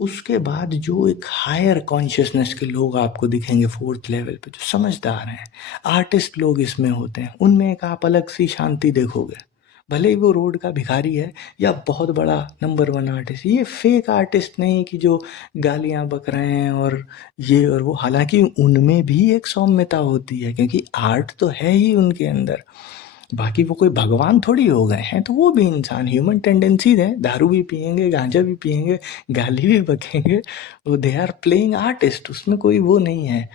उसके बाद जो एक हायर कॉन्शियसनेस के लोग आपको दिखेंगे फोर्थ लेवल पे, जो समझदार हैं, आर्टिस्ट लोग इसमें होते हैं, उनमें एक आप अलग सी शांति देखोगे। भले ही वो रोड का भिखारी है या बहुत बड़ा नंबर वन आर्टिस्ट, ये फेक आर्टिस्ट नहीं कि जो गालियां बक रहे हैं और ये और वो, हालांकि उनमें भी एक सौम्यता होती है क्योंकि आर्ट तो है ही उनके अंदर। बाकी वो कोई भगवान थोड़ी हो गए हैं, तो वो भी इंसान, ह्यूमन टेंडेंसीज हैं, दारू भी पियेंगे, गांजा भी पियेंगे, गाली भी बकेंगे, वो दे आर प्लेइंग आर्टिस्ट, उसमें कोई वो नहीं है।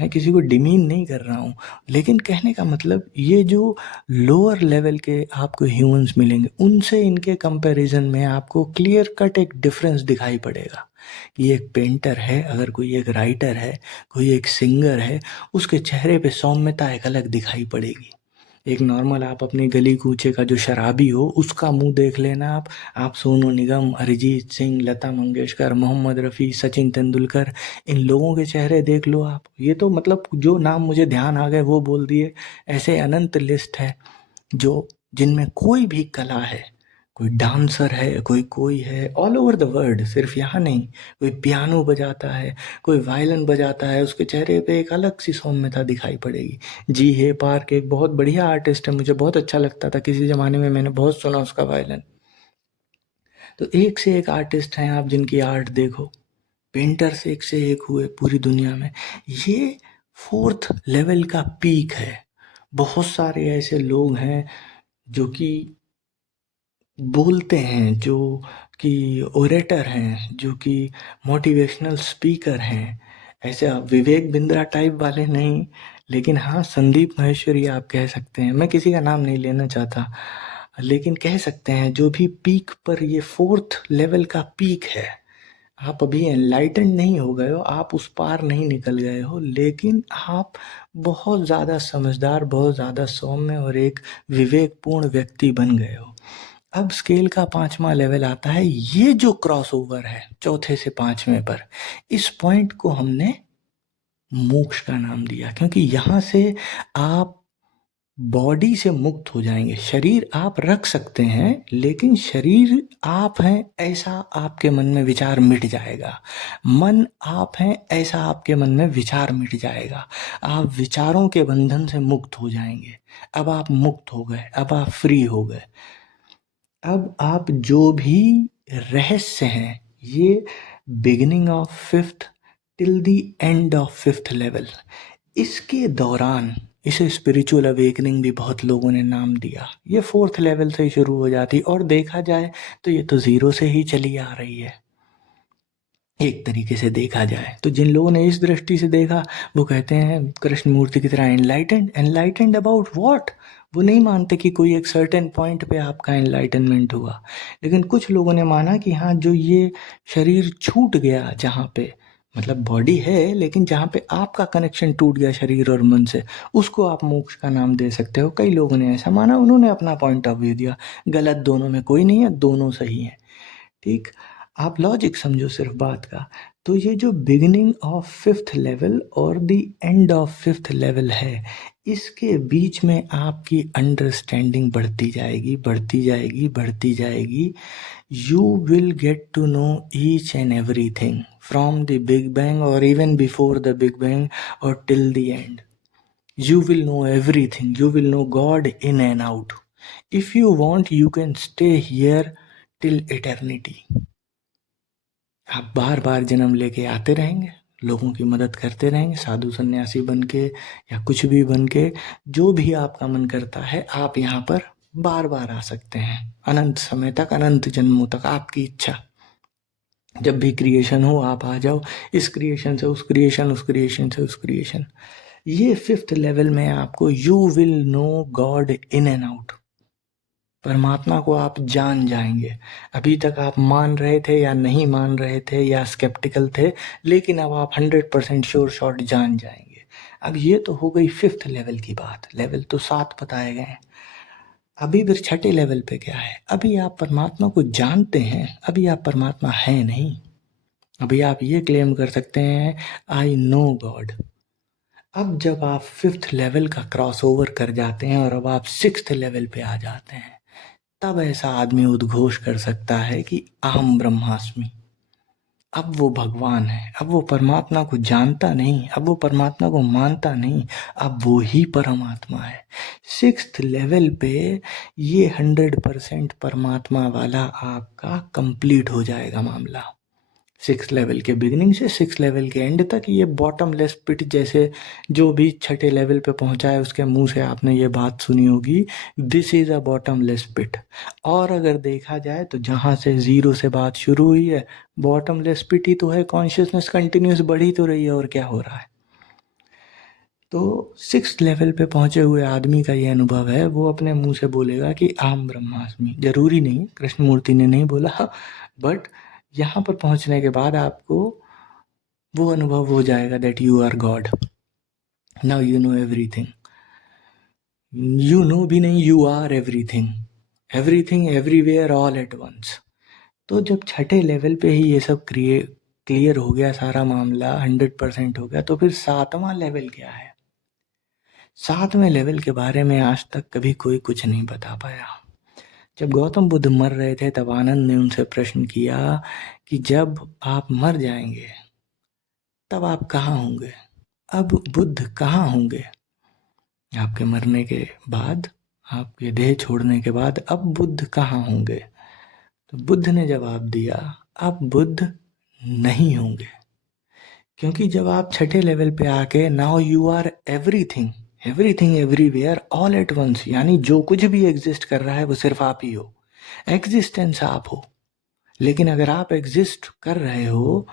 मैं किसी को डिमीन नहीं कर रहा हूँ, लेकिन कहने का मतलब ये जो लोअर लेवल के आपको ह्यूमंस मिलेंगे उनसे इनके कंपैरिजन में आपको क्लियर कट एक डिफरेंस दिखाई पड़ेगा कि एक पेंटर है, अगर कोई एक राइटर है, कोई एक सिंगर है, उसके चेहरे पे सौम्यता एक अलग दिखाई पड़ेगी। एक नॉर्मल आप अपनी गली कूचे का जो शराबी हो उसका मुंह देख लेना आप सोनू निगम, अरिजीत सिंह, लता मंगेशकर, मोहम्मद रफ़ी, सचिन तेंदुलकर, इन लोगों के चेहरे देख लो आप। ये तो मतलब जो नाम मुझे ध्यान आ गए वो बोल दिए, ऐसे अनंत लिस्ट है जो जिनमें कोई भी कला है, कोई डांसर है, कोई कोई है, ऑल ओवर द वर्ल्ड, सिर्फ यहाँ नहीं। कोई पियानो बजाता है, कोई वायलिन बजाता है, उसके चेहरे पे एक अलग सी सौम्यता दिखाई पड़ेगी। जी हे पार्क एक बहुत बढ़िया आर्टिस्ट है, मुझे बहुत अच्छा लगता था किसी ज़माने में, मैंने बहुत सुना उसका वायलिन। तो एक से एक आर्टिस्ट हैं आप जिनकी आर्ट देखो, पेंटर्स एक से एक हुए पूरी दुनिया में। ये फोर्थ लेवल का पीक है। बहुत सारे ऐसे लोग हैं जो कि बोलते हैं, जो कि ओरेटर हैं, जो कि मोटिवेशनल स्पीकर हैं, ऐसे आप विवेक बिंद्रा टाइप वाले नहीं, लेकिन हाँ संदीप माहेश्वरी आप कह सकते हैं, मैं किसी का नाम नहीं लेना चाहता, लेकिन कह सकते हैं जो भी पीक पर, ये फोर्थ लेवल का पीक है। आप अभी एनलाइटेंड नहीं हो गए हो, आप उस पार नहीं निकल गए हो, लेकिन आप बहुत ज़्यादा समझदार, बहुत ज़्यादा सौम्य और एक विवेकपूर्ण व्यक्ति बन गए हो। अब स्केल का 5वां लेवल आता है, ये जो क्रॉसओवर है चौथे से 5वें पर, इस पॉइंट को हमने मोक्ष का नाम दिया, क्योंकि यहाँ से आप बॉडी से मुक्त हो जाएंगे। शरीर आप रख सकते हैं, लेकिन शरीर आप हैं ऐसा आपके मन में विचार मिट जाएगा। मन आप हैं ऐसा आपके मन में विचार मिट जाएगा। आप विचारों के बंधन से मुक्त हो जाएंगे। अब आप मुक्त हो गए, अब आप फ्री हो गए। अब आप जो भी रहस्य हैं, ये beginning of fifth till the end of fifth level, इसके दौरान, इसे स्पिरिचुअल अवेकनिंग भी बहुत लोगों ने नाम दिया, ये फोर्थ लेवल से ही शुरू हो जाती, और देखा जाए तो ये तो जीरो से ही चली आ रही है। एक तरीके से देखा जाए तो जिन लोगों ने इस दृष्टि से देखा, वो कहते हैं कृष्ण मूर्ति की तरह एनलाइटेंड। Enlightened about what? वो नहीं मानते कि कोई एक सर्टेन पॉइंट पे आपका एनलाइटनमेंट हुआ, लेकिन कुछ लोगों ने माना कि हाँ, जो ये शरीर छूट गया, जहाँ पे मतलब बॉडी है लेकिन जहाँ पे आपका कनेक्शन टूट गया शरीर और मन से, उसको आप मोक्ष का नाम दे सकते हो। कई लोगों ने ऐसा माना, उन्होंने अपना पॉइंट ऑफ व्यू दिया। गलत दोनों में कोई नहीं है, दोनों सही है। ठीक, आप लॉजिक समझो सिर्फ बात का। तो ये जो बिगिनिंग ऑफ फिफ्थ लेवल और the end of fifth level है, इसके बीच में आपकी अंडरस्टैंडिंग बढ़ती जाएगी, बढ़ती जाएगी, बढ़ती जाएगी। You will get to know each and everything from the big bang और even before the big bang और till the end. You will know everything. You will know God in and out. If you want, you can stay here till eternity. आप बार बार जन्म लेके आते रहेंगे, लोगों की मदद करते रहेंगे, साधु सन्यासी बन के या कुछ भी बन के, जो भी आपका मन करता है आप यहाँ पर बार बार आ सकते हैं, अनंत समय तक, अनंत जन्मों तक, आपकी इच्छा। जब भी क्रिएशन हो आप आ जाओ, इस क्रिएशन से उस क्रिएशन, उस क्रिएशन से उस क्रिएशन। ये फिफ्थ लेवल में आपको you will know God in and out, परमात्मा को आप जान जाएंगे। अभी तक आप मान रहे थे या नहीं मान रहे थे या स्केप्टिकल थे, लेकिन अब आप 100% श्योर शॉट जान जाएंगे। अब ये तो हो गई फिफ्थ लेवल की बात, लेवल तो 7 बताए गए हैं। अभी फिर छठे लेवल पे क्या है? अभी आप परमात्मा को जानते हैं, अभी आप परमात्मा हैं नहीं। अभी आप ये क्लेम कर सकते हैं आई नो गॉड। अब जब आप फिफ्थ लेवल का क्रॉस ओवर कर जाते हैं और अब आप सिक्स्थ लेवल पे आ जाते हैं, तब ऐसा आदमी उद्घोष कर सकता है कि अहम ब्रह्मास्मि, अब वो भगवान है, अब वो परमात्मा को जानता नहीं, अब वो परमात्मा को मानता नहीं, अब वो ही परमात्मा है। 6th लेवल पे ये 100% परमात्मा वाला आपका कंप्लीट हो जाएगा मामला। 6th लेवल के बिगिनिंग से 6th लेवल के एंड तक ये बॉटमलेस पिट जैसे जो भी छठे लेवल पे पहुंचा है उसके मुंह से आपने ये बात सुनी होगी, दिस इज अ बॉटमलेस पिट। और अगर देखा जाए तो जहां से जीरो से बात शुरू हुई है, बॉटमलेस पिट ही तो है। कॉन्शियसनेस कंटिन्यूस बढ़ी तो रही है, और क्या हो रहा है। तो 6th लेवल पे पहुंचे हुए आदमी का ये अनुभव है, वो अपने मुंह से बोलेगा कि आम ब्रह्मास्मि। जरूरी नहीं कृष्णमूर्ति ने नहीं बोला, बट यहाँ पर पहुंचने के बाद आपको वो अनुभव हो जाएगा that you are God, now you know everything. You know भी नहीं, you are everything, everything everywhere all at once. तो जब छठे लेवल पे ही ये सब क्लियर हो गया, सारा मामला 100% हो गया, तो फिर 7वां लेवल क्या है। 7वें लेवल के बारे में आज तक कभी कोई कुछ नहीं बता पाया। जब गौतम बुद्ध मर रहे थे तब आनंद ने उनसे प्रश्न किया कि जब आप मर जाएंगे तब आप कहाँ होंगे। अब बुद्ध कहाँ होंगे आपके मरने के बाद, आपके देह छोड़ने के बाद अब बुद्ध कहाँ होंगे। तो बुद्ध ने जवाब दिया, अब बुद्ध नहीं होंगे। क्योंकि जब आप छठे लेवल पे आके now you are everything, everything everywhere all at once, यानी जो कुछ भी एग्जिस्ट कर रहा है वो सिर्फ आप ही हो, एग्जिस्टेंस आप हो। लेकिन अगर आप एग्जिस्ट कर रहे हो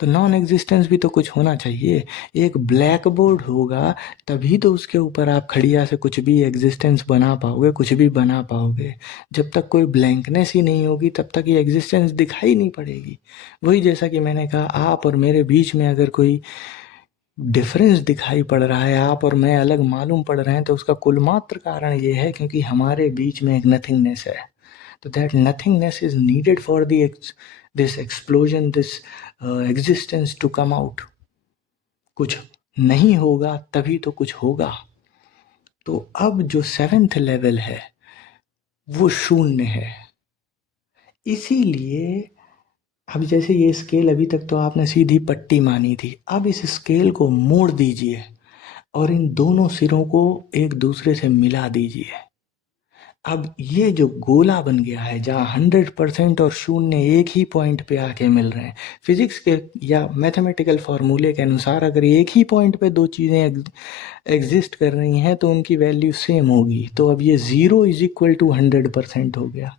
तो नॉन एग्जिस्टेंस भी तो कुछ होना चाहिए। एक ब्लैक बोर्ड होगा तभी तो उसके ऊपर आप खड़िया से कुछ भी एग्जिस्टेंस बना पाओगे, कुछ भी बना पाओगे। जब तक कोई ब्लैंकनेस ही नहीं होगी तब तक ये एग्जिस्टेंस दिखाई नहीं पड़ेगी। वही जैसा कि मैंने कहा, आप और मेरे बीच में अगर कोई डिफरेंस दिखाई पड़ रहा है, आप और मैं अलग मालूम पड़ रहे हैं, तो उसका कुल मात्र कारण ये है क्योंकि हमारे बीच में एक नथिंगनेस है। तो that nothingness is needed for this explosion, this existence to come out. कुछ नहीं होगा तभी तो कुछ होगा। तो अब जो 7th लेवल है वो शून्य है। इसीलिए अब जैसे ये स्केल, अभी तक तो आपने सीधी पट्टी मानी थी, अब इस स्केल को मोड़ दीजिए और इन दोनों सिरों को एक दूसरे से मिला दीजिए। अब ये जो गोला बन गया है जहाँ 100% और शून्य एक ही पॉइंट पे आके मिल रहे हैं, फिजिक्स के या मैथमेटिकल फॉर्मूले के अनुसार अगर एक ही पॉइंट पे दो चीज़ें एग्जिस्ट कर रही हैं तो उनकी वैल्यू सेम होगी। तो अब ये 0 इज इक्वल टू 100% हो गया।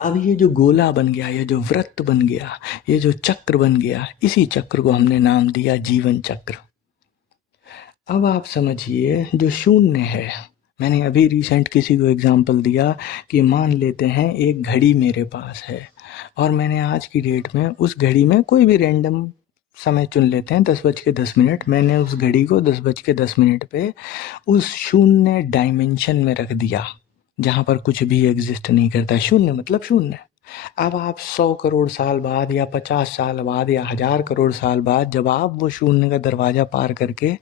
अब ये जो गोला बन गया, ये जो वृत्त बन गया, ये जो चक्र बन गया, इसी चक्र को हमने नाम दिया जीवन चक्र। अब आप समझिए जो शून्य है, मैंने अभी रिसेंट किसी को एग्जांपल दिया कि मान लेते हैं एक घड़ी मेरे पास है और मैंने आज की डेट में उस घड़ी में कोई भी रैंडम समय चुन लेते हैं 10:10, मैंने उस घड़ी को 10:10 पे उस शून्य डायमेंशन में रख दिया जहाँ पर कुछ भी एग्जिस्ट नहीं करता। शून्य मतलब शून्य। अब आप 100 करोड़ साल बाद या 50 साल बाद या 1000 करोड़ साल बाद जब आप वो शून्य का दरवाजा पार करके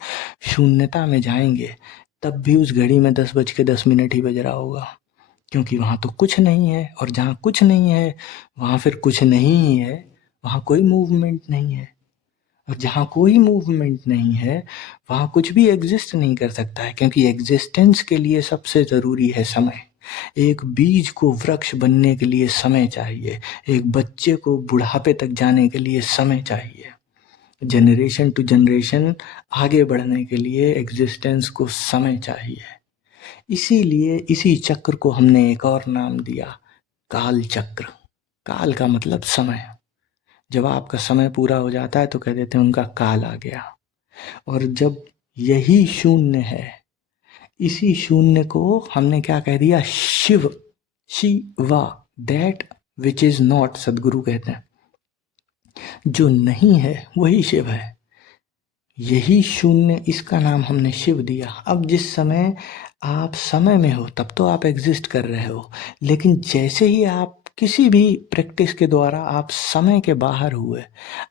शून्यता में जाएंगे तब भी उस घड़ी में 10:10 ही बज रहा होगा, क्योंकि वहाँ तो कुछ नहीं है। और जहाँ कुछ नहीं है वहाँ फिर कुछ नहीं ही है, वहाँ कोई मूवमेंट नहीं है। और जहाँ कोई मूवमेंट नहीं है वहाँ कुछ भी एग्जिस्ट नहीं कर सकता है, क्योंकि एग्जिस्टेंस के लिए सबसे ज़रूरी है समय। एक बीज को वृक्ष बनने के लिए समय चाहिए, एक बच्चे को बुढ़ापे तक जाने के लिए समय चाहिए, जनरेशन टू जनरेशन आगे बढ़ने के लिए एग्जिस्टेंस को समय चाहिए। इसीलिए इसी चक्र को हमने एक और नाम दिया, काल चक्र। काल का मतलब समय। जब आपका समय पूरा हो जाता है तो कह देते हैं उनका काल आ गया। और जब यही शून्य है, इसी शून्य को हमने क्या कह दिया, Shiv, Shiva, that which is not. Sadhguru कहते हैं जो नहीं है वही शिव है, यही शून्य, इसका नाम हमने शिव दिया। अब जिस समय आप समय में हो तब तो आप एग्जिस्ट कर रहे हो, लेकिन जैसे ही आप किसी भी प्रैक्टिस के द्वारा आप समय के बाहर हुए,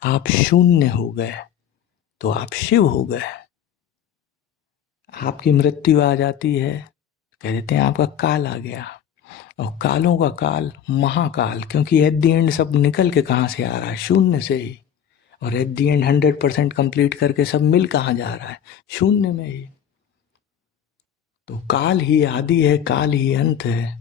आप शून्य हो गए, तो आप शिव हो गए। आपकी मृत्यु आ जाती है, कह देते हैं आपका काल आ गया। और कालों का काल महाकाल, क्योंकि एट द एंड सब निकल के कहाँ से आ रहा है? शून्य से ही। और एट द एंड 100% कंप्लीट करके सब मिल कहाँ जा रहा है? शून्य में ही। तो काल ही आदि है, काल ही अंत है।